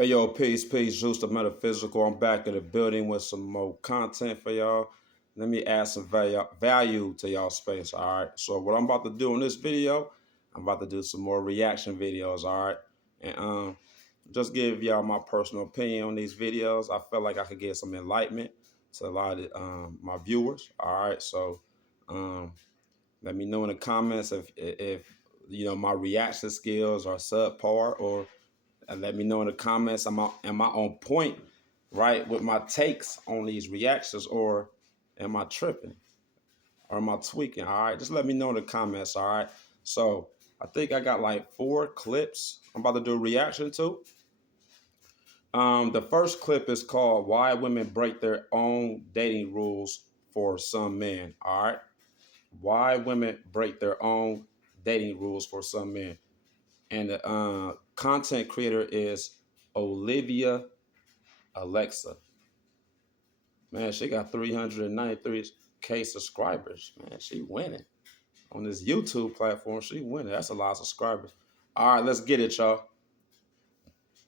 Hey yo, peace, Juice the Metaphysical. I'm back in the building with some more content for y'all. Let me add some value to y'all space. All right. So what I'm about to do in this video, I'm about to do some more reaction videos. All right, and just give y'all my personal opinion on these videos. I felt like I could get some enlightenment to a lot of my viewers. All right, so um, let me know in the comments if you know my reaction skills are subpar or and let me know in the comments am I on point, right, with my takes on these reactions, or am I tripping or am I tweaking? All right, just let me know in the comments. All right, so I think I got like 4 clips I'm about to do a reaction to. The first clip is called "Why Women Break Their Own Dating Rules for Some Men." All right, why women break their own dating rules for some men, and the content creator is Olivia Alexa. Man, she got 393K subscribers. Man, she winning. On this YouTube platform, she winning. That's a lot of subscribers. All right, let's get it, y'all.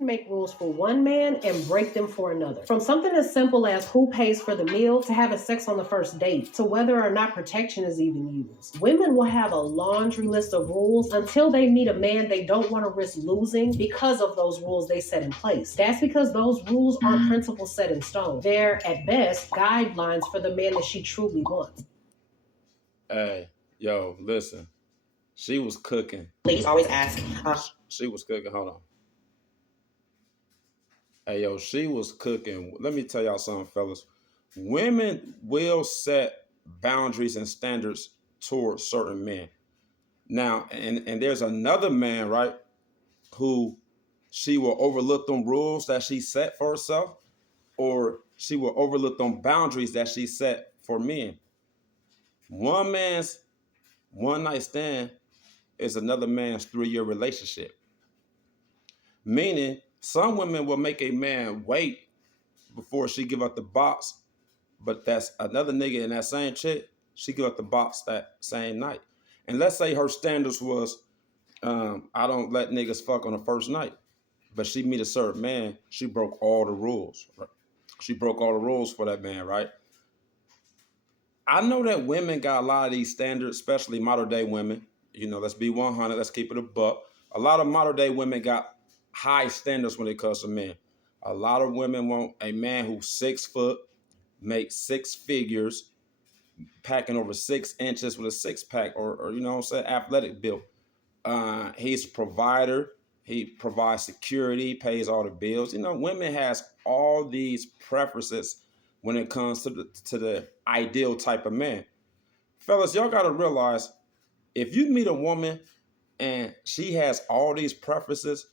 Make rules for one man and break them for another. From something as simple as who pays for the meal to having sex on the first date to whether or not protection is even used. Women will have a laundry list of rules until they meet a man they don't want to risk losing because of those rules they set in place. That's because those rules aren't principles set in stone. They're, at best, guidelines for the man that she truly wants. Hey, yo, listen. She was cooking. Ladies always ask. She was cooking. Hold on. Hey, yo, she was cooking. Let me tell y'all something, fellas. Women will set boundaries and standards towards certain men. Now, and there's another man, right, who she will overlook them rules that she set for herself, or she will overlook them boundaries that she set for men. One man's one night stand is another man's 3-year relationship. Meaning, some women will make a man wait before she give up the box, but that's another nigga in that same chick, she give up the box that same night. And let's say her standards was, I don't let niggas fuck on the first night, but she meet a certain man, she broke all the rules. Right? She broke all the rules for that man, right? I know that women got a lot of these standards, especially modern day women. You know, let's be 100, let's keep it a buck. A lot of modern day women got high standards when it comes to men. A lot of women want a man who's 6 foot, makes 6 figures, packing over 6 inches with a 6 pack, or you know what I'm saying, athletic build. He's a provider. He provides security, pays all the bills. You know, women has all these preferences when it comes to the ideal type of man. Fellas, y'all gotta realize if you meet a woman and she has all these preferences,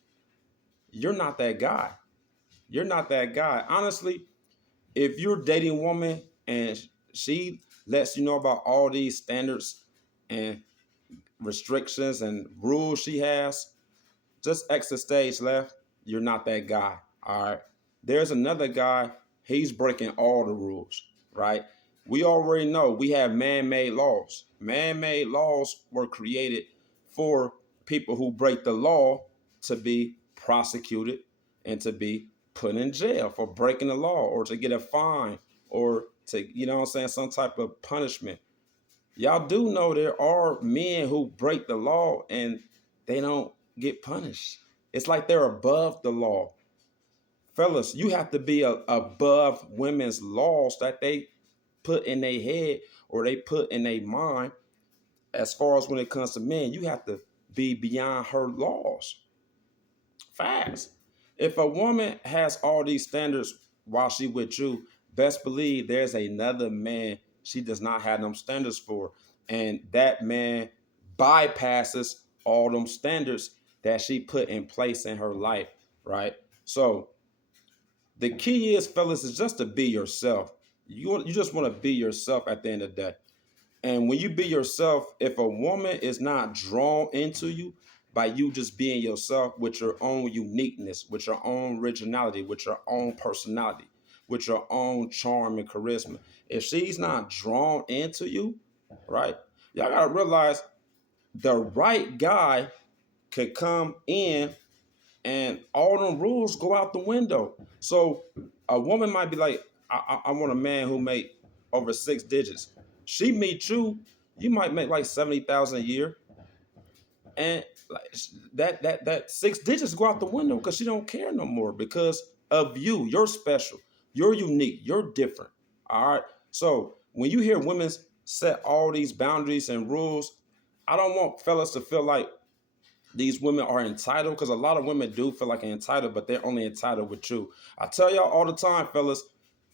you're not that guy. You're not that guy. Honestly, if you're dating a woman and she lets you know about all these standards and restrictions and rules she has, just exit stage left. You're not that guy. All right. There's another guy. He's breaking all the rules, right? We already know we have man-made laws. Man-made laws were created for people who break the law to be prosecuted and to be put in jail for breaking the law, or to get a fine, or to, you know what I'm saying, some type of punishment. Y'all do know there are men who break the law and they don't get punished. It's like they're above the law. Fellas, you have to be above women's laws that they put in their head or they put in their mind. As far as when it comes to men, you have to be beyond her laws. Facts. If a woman has all these standards while she with you, best believe there's another man she does not have them standards for. And that man bypasses all them standards that she put in place in her life, right? So the key is, fellas, is just to be yourself. You just want to be yourself at the end of the day. And when you be yourself, if a woman is not drawn into you by you just being yourself with your own uniqueness, with your own originality, with your own personality, with your own charm and charisma, if she's not drawn into you, right? Y'all gotta realize the right guy could come in and all them rules go out the window. So a woman might be like, I want a man who make over 6 digits. She meet you, you might make like 70,000 a year, and like that 6 digits go out the window because she don't care no more because of you. You're special. You're unique. You're different. All right. So when you hear women set all these boundaries and rules, I don't want fellas to feel like these women are entitled, because a lot of women do feel like they're entitled, but they're only entitled with you. I tell y'all all the time, fellas,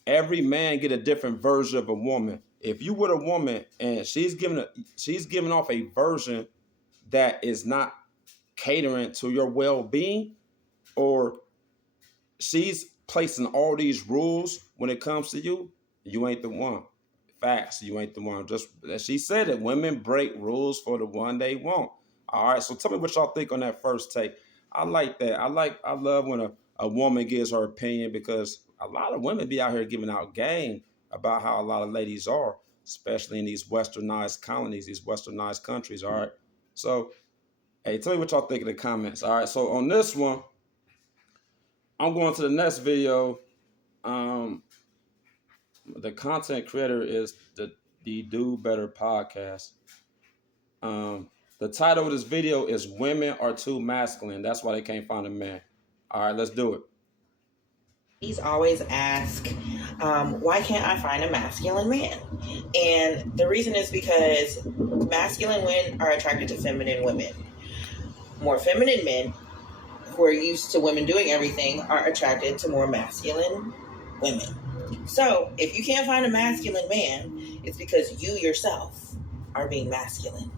every man get a different version of a woman. If you with a woman and she's giving off a version that is not catering to your well-being, or she's placing all these rules when it comes to you, you ain't the one. Facts, you ain't the one. Just as she said it, women break rules for the one they want. All right, so tell me what y'all think on that first take. I like that. I love when a woman gives her opinion, because a lot of women be out here giving out game about how a lot of ladies are, especially in these westernized colonies, these westernized countries. All right. So, hey, tell me what y'all think in the comments. All right. So on this one, I'm going to the next video. The content creator is the Do Better podcast. The title of this video is "Women Are Too Masculine. That's Why They Can't Find a Man." All right, let's do it. He's always asked, why can't I find a masculine man? And the reason is because masculine men are attracted to feminine women. More feminine men who are used to women doing everything are attracted to more masculine women. So if you can't find a masculine man, it's because you yourself are being masculine.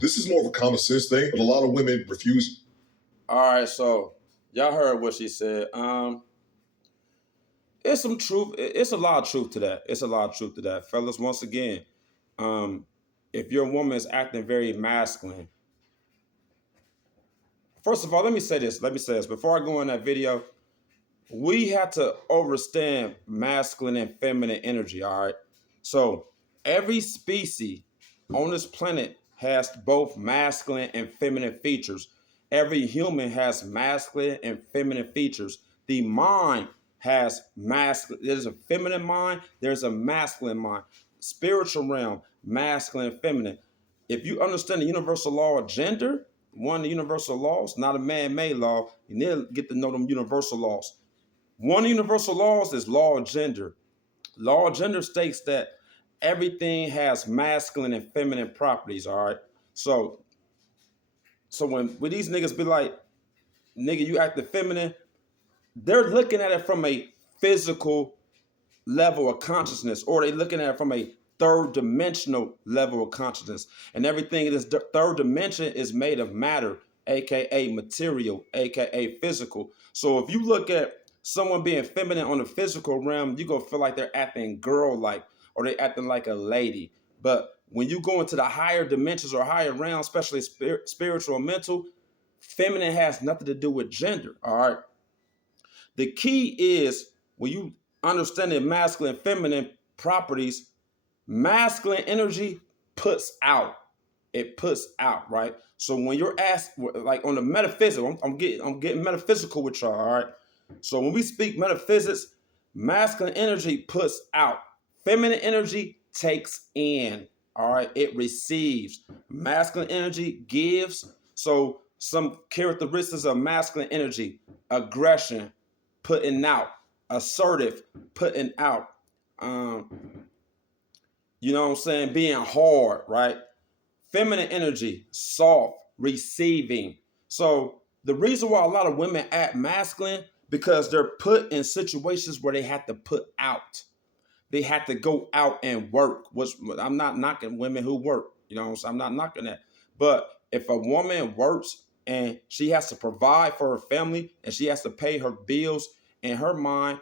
This is more of a common sense thing, but a lot of women refuse. All right, so y'all heard what she said. It's some truth. It's a lot of truth to that. It's a lot of truth to that, fellas. Once again, if your woman is acting very masculine, first of all, let me say this. Before I go in that video, we have to understand masculine and feminine energy. All right. So every species on this planet has both masculine and feminine features. Every human has masculine and feminine features. The mind has masculine. There's a feminine mind. There's a masculine mind. Spiritual realm, masculine and feminine. If you understand the universal law of gender, one of the universal laws, not a man-made law, you need to get to know them universal laws. One of the universal laws is law of gender. Law of gender states that everything has masculine and feminine properties, all right? So when these niggas be like, nigga, you acting feminine, they're looking at it from a physical level of consciousness, or they looking at it from a third dimensional level of consciousness. And everything in this third dimension is made of matter, aka material, aka physical. So if you look at someone being feminine on the physical realm, you're gonna feel like they're acting girl-like, or they acting like a lady. But when you go into the higher dimensions or higher realms, especially spiritual and mental, feminine has nothing to do with gender. All right. The key is when you understand the masculine and feminine properties, masculine energy puts out. It puts out, right? So when you're asked, like on the metaphysical, I'm getting metaphysical with y'all, all right? So when we speak metaphysics, masculine energy puts out. Feminine energy takes in, all right? It receives. Masculine energy gives. So some characteristics of masculine energy: aggression, putting out; assertive, putting out. You know what I'm saying? Being hard, right? Feminine energy, soft, receiving. So the reason why a lot of women act masculine, because they're put in situations where they have to put out. They have to go out and work. Which I'm not knocking women who work. You know what I'm saying? I'm not knocking that. But if a woman works and she has to provide for her family and she has to pay her bills, in her mind,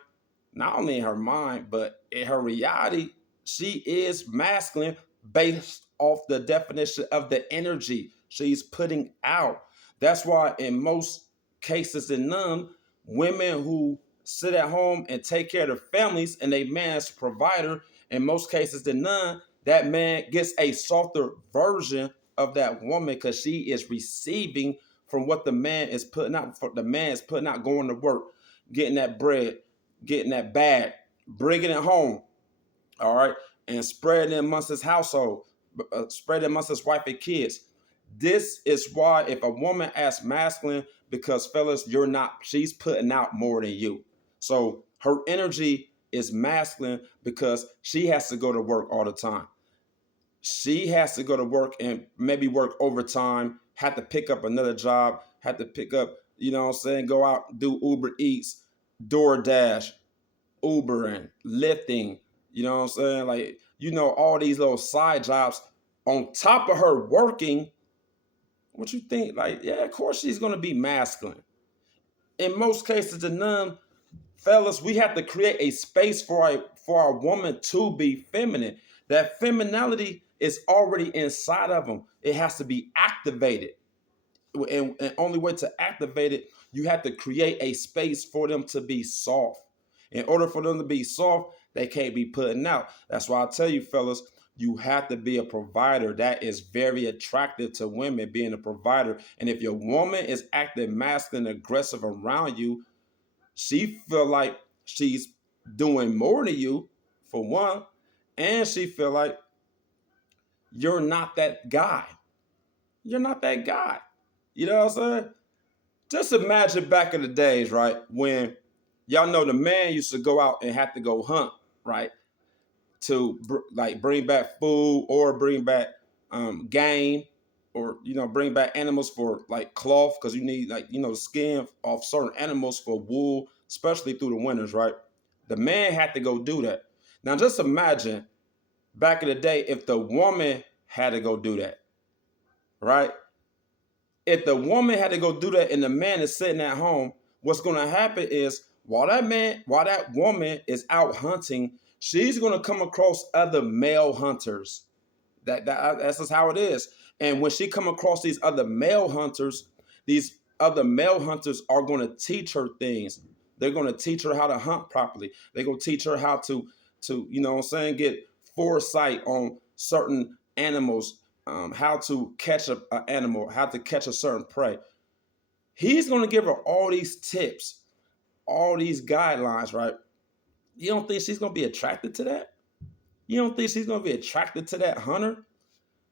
not only in her mind, but in her reality, she is masculine based off the definition of the energy she's putting out. That's why in most cases, and none, women who sit at home and take care of their families and they man as a provider, in most cases than none, that man gets a softer version of that woman because she is receiving from what the man is putting out. For the man is putting out, going to work, getting that bread, getting that bag, bringing it home, all right, and spreading it amongst his household, spreading it amongst his wife and kids. This is why if a woman asks masculine, because fellas, she's putting out more than you. So her energy is masculine because she has to go to work all the time. She has to go to work and maybe work overtime, have to pick up another job, have to pick up, go out, do Uber Eats, DoorDash, Ubering, lifting, like, all these little side jobs on top of her working. What you think? Like, yeah, of course she's going to be masculine. In most cases, the none, fellas, we have to create a space for a woman to be feminine. That femininity is already inside of them. It has to be activated. And only way to activate it, you have to create a space for them to be soft. In order for them to be soft, they can't be putting out. That's why I tell you, fellas, you have to be a provider. That is very attractive to women, being a provider. And if your woman is acting masculine, aggressive around you, she feel like she's doing more than you, for one, and she feel like you're not that guy. You're not that guy. You know what I'm saying? Just imagine back in the days, right, when y'all know the man used to go out and have to go hunt, right, to bring back food or bring back game, or bring back animals for like cloth, because you need the skin off certain animals for wool, especially through the winters, right? The man had to go do that. Now just imagine back in the day if the woman had to go do that, right? If the woman had to go do that and the man is sitting at home, what's going to happen is while that woman is out hunting, she's going to come across other male hunters. That's just how it is. And when she come across these other male hunters are going to teach her things. They're going to teach her how to hunt properly. They're going to teach her how to get foresight on certain animals, how to catch an animal, how to catch a certain prey. He's going to give her all these tips, all these guidelines, right? You don't think she's going to be attracted to that? You don't think she's going to be attracted to that hunter?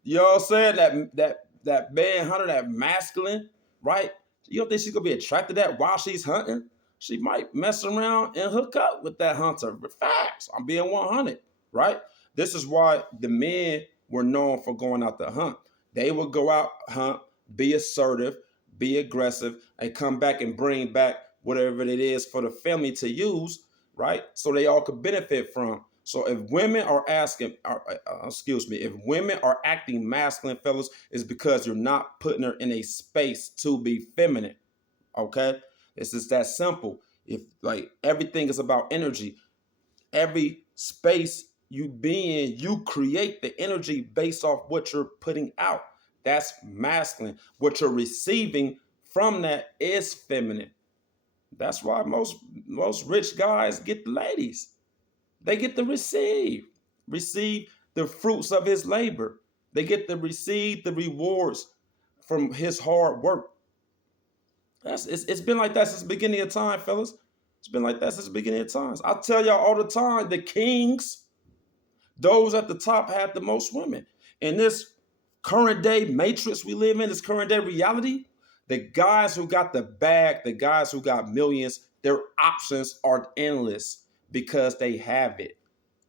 You know what I'm saying? That man hunter, that masculine, right? You don't think she's going to be attracted to that while she's hunting? She might mess around and hook up with that hunter. But facts, I'm being 100, right? This is why the men were known for going out to hunt. They would go out, hunt, be assertive, be aggressive, and come back and bring back whatever it is for the family to use, right? So they all could benefit from. So if women are if women are acting masculine, fellas, it's because you're not putting her in a space to be feminine. Okay? It's just that simple. If everything is about energy, every space you be in, you create the energy based off what you're putting out. That's masculine. What you're receiving from that is feminine. That's why most rich guys get the ladies. They get to receive the fruits of his labor. They get to receive the rewards from his hard work. It's been like that since the beginning of time, fellas. It's been like that since the beginning of times. I tell y'all all the time, the kings, those at the top have the most women. In this current day matrix we live in, this current day reality, the guys who got the bag, the guys who got millions, their options are endless because they have it,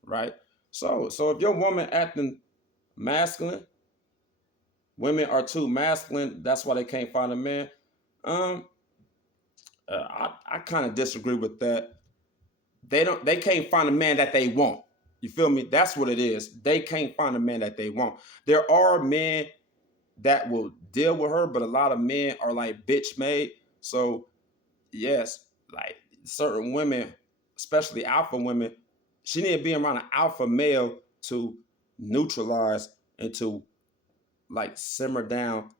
right? So if your woman acting masculine, women are too masculine, that's why they can't find a man. I kind of disagree with that. They can't find a man that they want. You feel me? That's what it is. They can't find a man that they want. There are men that will deal with her, but a lot of men are like bitch made. So yes, like certain women, especially alpha women, she need to be around an alpha male to neutralize and to simmer down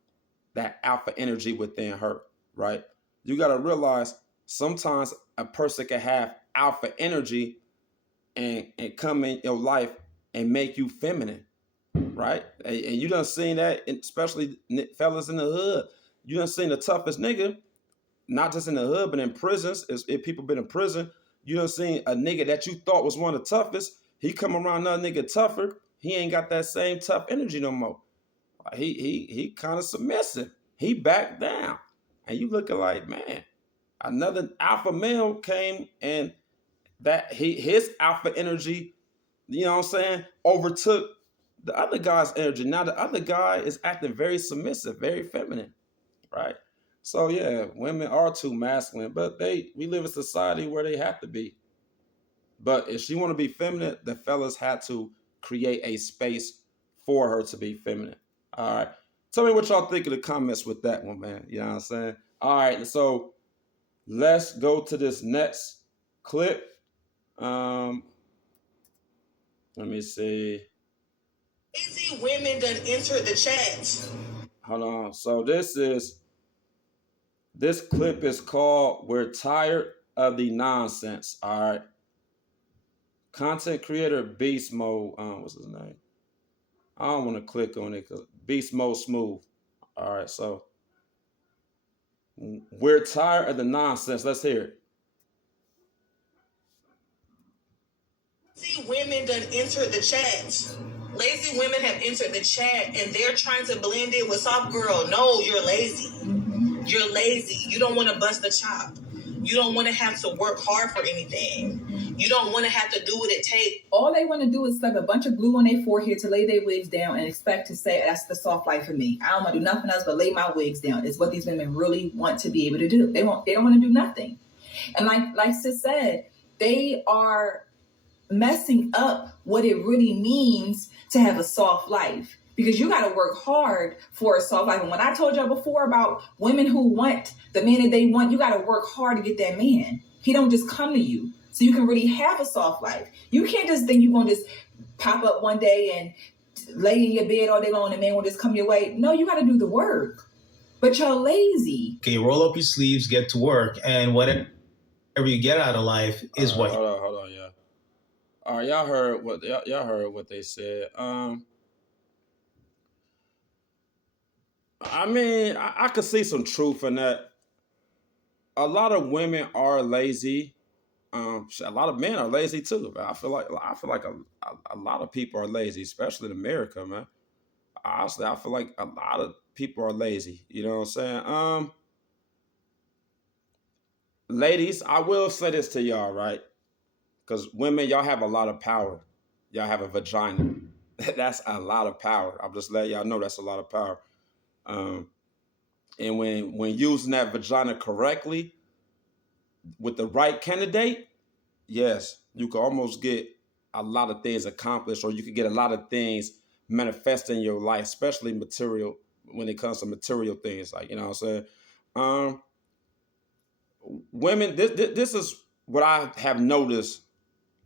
that alpha energy within her, right? You got to realize sometimes a person can have alpha energy and come in your life and make you feminine, right? And you done seen that, especially fellas in the hood. You done seen the toughest nigga, not just in the hood, but in prisons. If people been in prison, you done seen a nigga that you thought was one of the toughest. He come around another nigga tougher. He ain't got that same tough energy no more. He kind of submissive. He backed down. And you looking like, man, another alpha male came and that his alpha energy, you know what I'm saying, overtook the other guy's energy. Now the other guy is acting very submissive, very feminine, right? So yeah, women are too masculine, but we live in a society where they have to be. But if she want to be feminine, the fellas had to create a space for her to be feminine. All right. Tell me what y'all think of the comments with that one, man. You know what I'm saying? All right. So let's go to this next clip. Let me see. Lazy women done entered the chat. Hold on. So this clip is called "We're Tired of the Nonsense." All right. Content creator Beast Mode. What's his name? I don't want to click on it because Beast Mode Smooth. All right. So we're tired of the nonsense. Let's hear it. Lazy women done entered the chat. Lazy women have entered the chat and they're trying to blend in with soft girl. No, you're lazy. You're lazy. You don't want to bust the chop. You don't want to have to work hard for anything. You don't want to have to do what it takes. All they want to do is slap a bunch of glue on their forehead to lay their wigs down and expect to say, that's the soft life for me. I don't want to do nothing else but lay my wigs down. It's what these women really want to be able to do. They don't want to do nothing. And like Sis said, they are messing up what it really means to have a soft life. Because you got to work hard for a soft life. And when I told y'all before about women who want the man that they want, you got to work hard to get that man. He don't just come to you. So you can really have a soft life. You can't just think you're going to just pop up one day and lay in your bed all day long and the man will just come your way. No, you got to do the work. But you're lazy. Okay, roll up your sleeves, get to work, and whatever you get out of life is what. Hold on, yeah. All right, y'all heard what they said. I mean, I could see some truth in that. A lot of women are lazy. A lot of men are lazy too. I feel like a lot of people are lazy, especially in America, man. Honestly, I feel like a lot of people are lazy. You know what I'm saying? Ladies, I will say this to y'all, right? Because women, y'all have a lot of power. Y'all have a vagina. That's a lot of power. I'm just letting y'all know that's a lot of power. And when using that vagina correctly with the right candidate, yes, you can almost get a lot of things accomplished, or you can get a lot of things manifest in your life, especially material, when it comes to material things, like, you know what I'm saying? Women, this is what I have noticed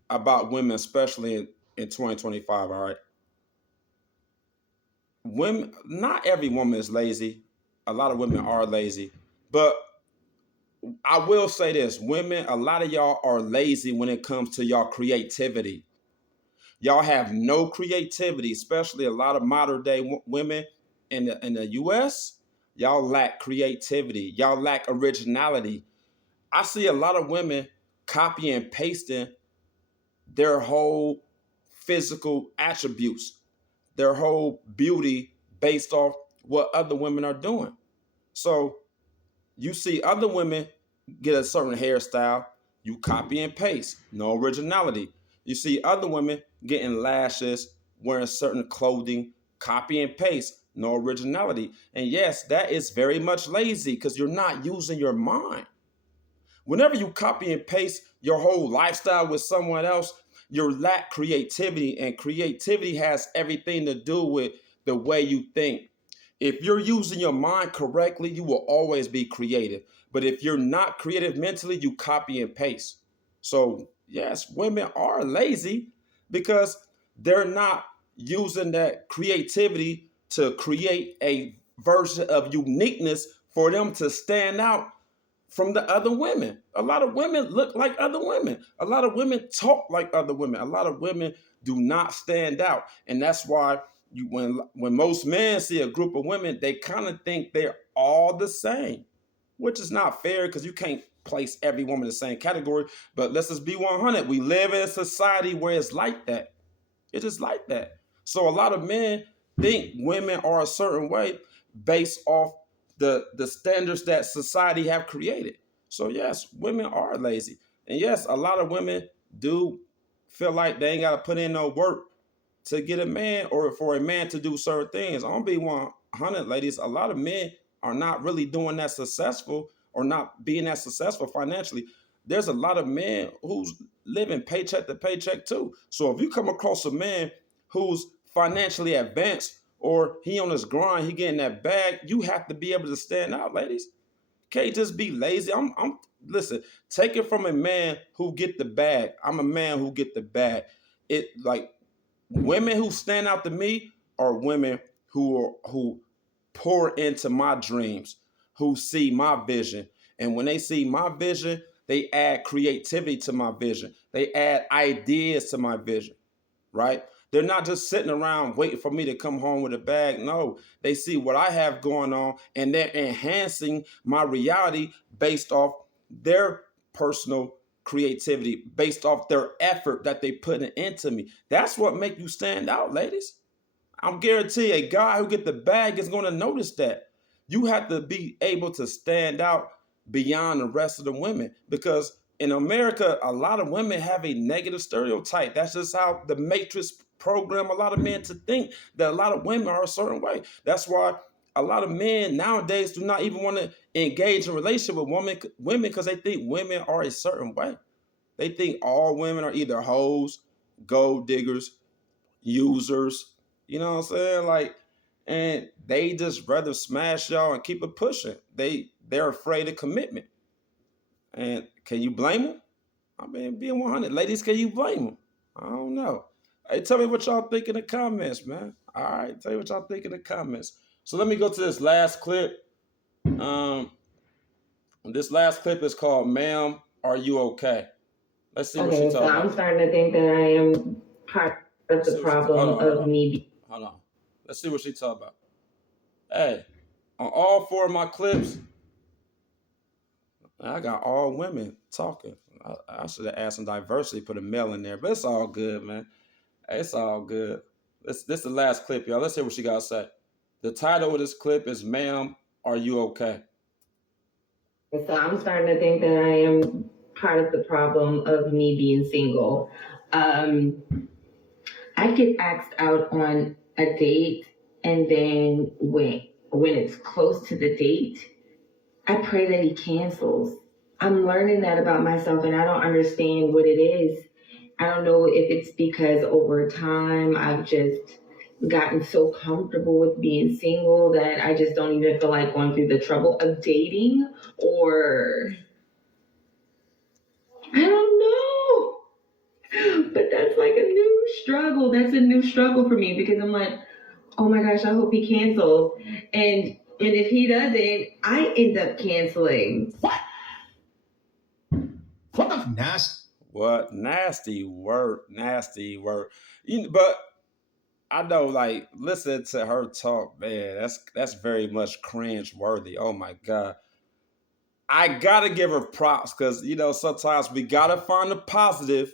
about women, especially in 2025, all right? Women, not every woman is lazy. A lot of women are lazy. But I will say this, women, a lot of y'all are lazy when it comes to y'all creativity. Y'all have no creativity, especially a lot of modern day women in the US. Y'all lack creativity. Y'all lack originality. I see a lot of women copy and pasting their whole physical attributes, their whole beauty based off what other women are doing. So you see other women get a certain hairstyle, you copy and paste, no originality. You see other women getting lashes, wearing certain clothing, copy and paste, no originality. And yes, that is very much lazy because you're not using your mind. Whenever you copy and paste your whole lifestyle with someone else, you lack creativity, and creativity has everything to do with the way you think. If you're using your mind correctly, you will always be creative. But if you're not creative mentally, you copy and paste. So yes, women are lazy because they're not using that creativity to create a version of uniqueness for them to stand out from the other women. A lot of women look like other women. A lot of women talk like other women. A lot of women do not stand out. And that's why when most men see a group of women, they kind of think they're all the same, which is not fair because you can't place every woman in the same category. But let's just be 100. We live in a society where it's like that. It is like that. So a lot of men think women are a certain way based off the standards that society have created. So yes, women are lazy. And yes, a lot of women do feel like they ain't got to put in no work to get a man or for a man to do certain things. I'm gonna be 100, ladies. A lot of men are not really doing that successful or not being that successful financially. There's a lot of men who's living paycheck to paycheck too. So if you come across a man who's financially advanced or he on his grind, he getting that bag, you have to be able to stand out, ladies. Can't just be lazy. Listen, take it from a man who get the bag. I'm a man who get the bag. It like women who stand out to me are women who pour into my dreams, who see my vision. And when they see my vision, they add creativity to my vision. They add ideas to my vision, right? They're not just sitting around waiting for me to come home with a bag. No, they see what I have going on and they're enhancing my reality based off their personal creativity, based off their effort that they put into me. That's what make you stand out, ladies. I'm guarantee a guy who get the bag is going to notice that. You have to be able to stand out beyond the rest of the women because in America, a lot of women have a negative stereotype. That's just how the Matrix program a lot of men to think that a lot of women are a certain way. That's why a lot of men nowadays do not even want to engage in a relationship with women because they think women are a certain way. They think all women are either hoes, gold diggers, users, you know what I'm saying? Like, and they just rather smash y'all and keep it pushing. They're afraid of commitment. And can you blame them? I mean, being 100. Ladies, can you blame them? I don't know. Hey, tell me what y'all think in the comments, man. All right, tell me what y'all think in the comments. So let me go to this last clip. This last clip is called "Ma'am, Are You Okay?" Let's see what she talking about. I'm starting to think that I am part of the problem of me. Hold on. Let's see what she talking about. Hey, on all 4 of my clips, I got all women talking. I should have asked some diversity, put a male in there, but it's all good, man. It's all good. This is the last clip, y'all. Let's hear what she got to say. The title of this clip is "Ma'am, Are You Okay?" So I'm starting to think that I am part of the problem of me being single. I get asked out on a date, and then when it's close to the date, I pray that he cancels. I'm learning that about myself, and I don't understand what it is. I don't know if it's because over time I've just gotten so comfortable with being single that I just don't even feel like going through the trouble of dating, or I don't know. But that's like a new struggle. That's a new struggle for me because I'm like, oh my gosh, I hope he cancels. And if he doesn't, I end up canceling. What nasty. What nasty word, nasty word. But I know, like, listen to her talk, man. That's very much cringe worthy. Oh my God. I gotta give her props because sometimes we gotta find the positive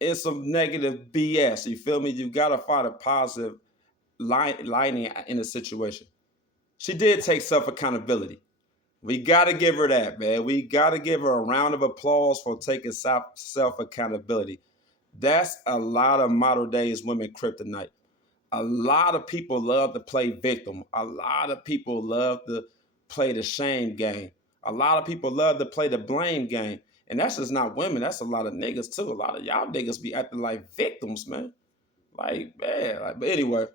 in some negative BS. You feel me? You gotta find a positive lining in a situation. She did take self-accountability. We gotta give her that, man. We gotta give her a round of applause for taking self-accountability. That's a lot of modern days women kryptonite. A lot of people love to play victim. A lot of people love to play the shame game. A lot of people love to play the blame game. And that's just not women. That's a lot of niggas too. A lot of y'all niggas be acting like victims, man. Like, man. But anyway.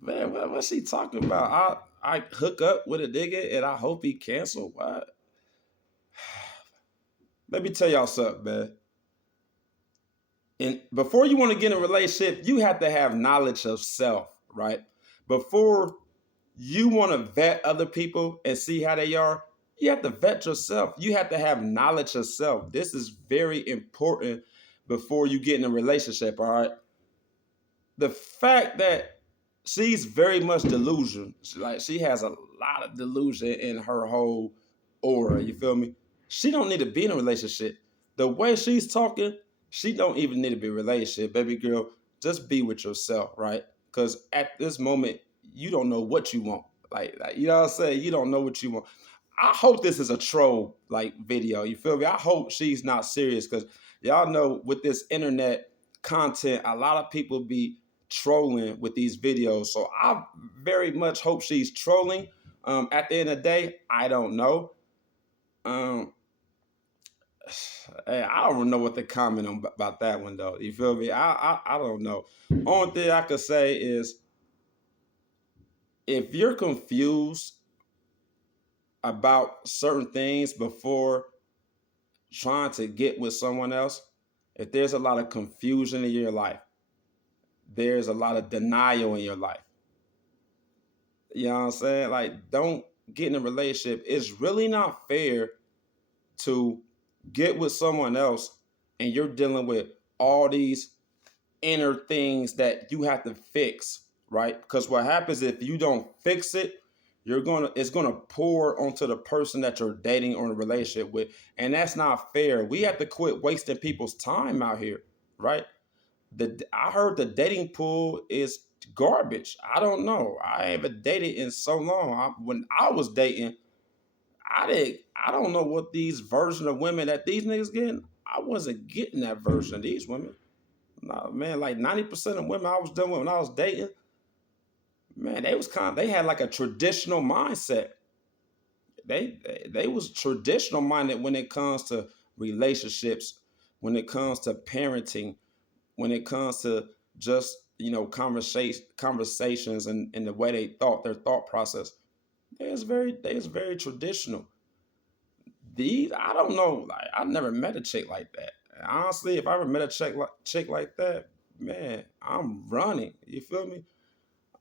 Man, what's she talking about? I hook up with a nigga and I hope he cancel. What? Let me tell y'all something, man. And before you want to get in a relationship, you have to have knowledge of self, right? Before you want to vet other people and see how they are, you have to vet yourself. You have to have knowledge of self. This is very important before you get in a relationship, all right? The fact that she's very much delusion. Like she has a lot of delusion in her whole aura. You feel me? She don't need to be in a relationship. The way she's talking, she don't even need to be in a relationship, baby girl. Just be with yourself, right? Because at this moment, you don't know what you want. Like you know what I'm saying? You don't know what you want. I hope this is a troll like video. You feel me? I hope she's not serious because y'all know with this internet content, a lot of people be trolling with these videos. So I very much hope she's trolling. At the end of the day, I don't know. Um, I don't know what to comment on about that one though. You feel me? I don't know. Only thing I could say is if you're confused about certain things before trying to get with someone else, if there's a lot of confusion in your life, there's a lot of denial in your life. You know what I'm saying? Like, don't get in a relationship. It's really not fair to get with someone else and you're dealing with all these inner things that you have to fix, right? Because what happens if you don't fix it, it's gonna pour onto the person that you're dating or in a relationship with, and that's not fair. We have to quit wasting people's time out here, right? I heard the dating pool is garbage. I don't know. I haven't dated in so long. When I was dating, I don't know what these version of women that these niggas getting. I wasn't getting that version of these women. Nah, man, like 90% of women I was dealing with when I was dating, man, they had like a traditional mindset. They was traditional minded when it comes to relationships, when it comes to parenting, when it comes to just conversations and the way they thought, their thought process. They was very traditional. These I don't know, like I never met a chick like that. Honestly, if I ever met a chick like that, man, I'm running. You feel me?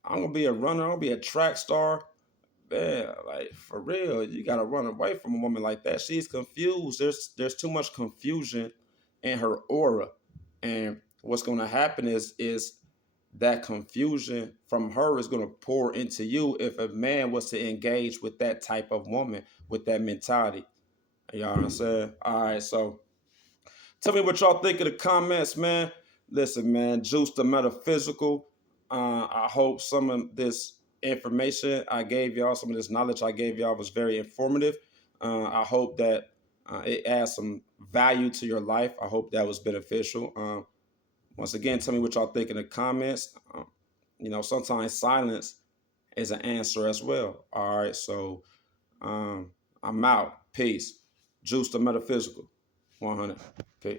I'm gonna be a runner. I'm gonna be a track star. Man, like for real, you gotta run away from a woman like that. She's confused. There's too much confusion in her aura, and what's gonna happen is that confusion from her is gonna pour into you if a man was to engage with that type of woman with that mentality. You know what I'm saying? All right, so tell me what y'all think in the comments, man. Listen, man, Juice the Metaphysical. I hope some of this information I gave y'all, some of this knowledge I gave y'all was very informative. I hope that it adds some value to your life. I hope that was beneficial. Once again, tell me what y'all think in the comments. Sometimes silence is an answer as well. All right, so I'm out. Peace. Juice the Metaphysical. 100. Peace.